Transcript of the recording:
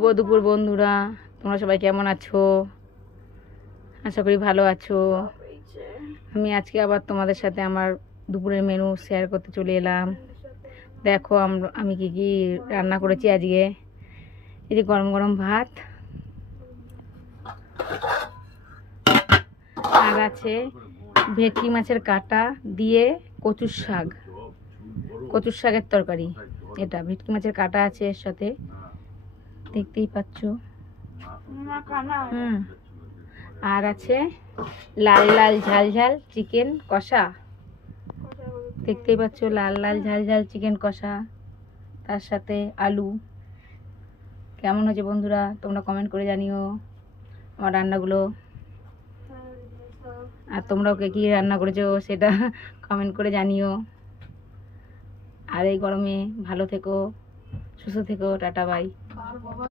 শুভ দুপুর বন্ধুরা, তোমরা সবাই কেমন আছো? আশা করি ভালো আছো। আমি আজকে আবার তোমাদের সাথে আমার দুপুরের মেনু শেয়ার করতে চলে এলাম। দেখো আমি কি কি রান্না করেছি আজকে। এই যে গরম গরম ভাত, আর আছে ভেটকি মাছের কাঁটা দিয়ে কচুর শাকের তরকারি। এটা ভেটকি মাছের কাঁটা আছে এর সাথে, দেখতেই পাচ্ছ। আর আছে লাল লাল ঝাল ঝাল চিকেন কষা, দেখতেই পাচ্ছ। লাল লাল ঝাল ঝাল চিকেন কষা, তার সাথে আলু। কেমন হয়েছে বন্ধুরা? তোমরা কমেন্ট করে জানিও আমার রান্নাগুলো। আর তোমরাও কে কী রান্না করেছো সেটা কমেন্ট করে জানিও। আর এই গরমে ভালো থেকো, সুস্থ থেকো। Tata, by.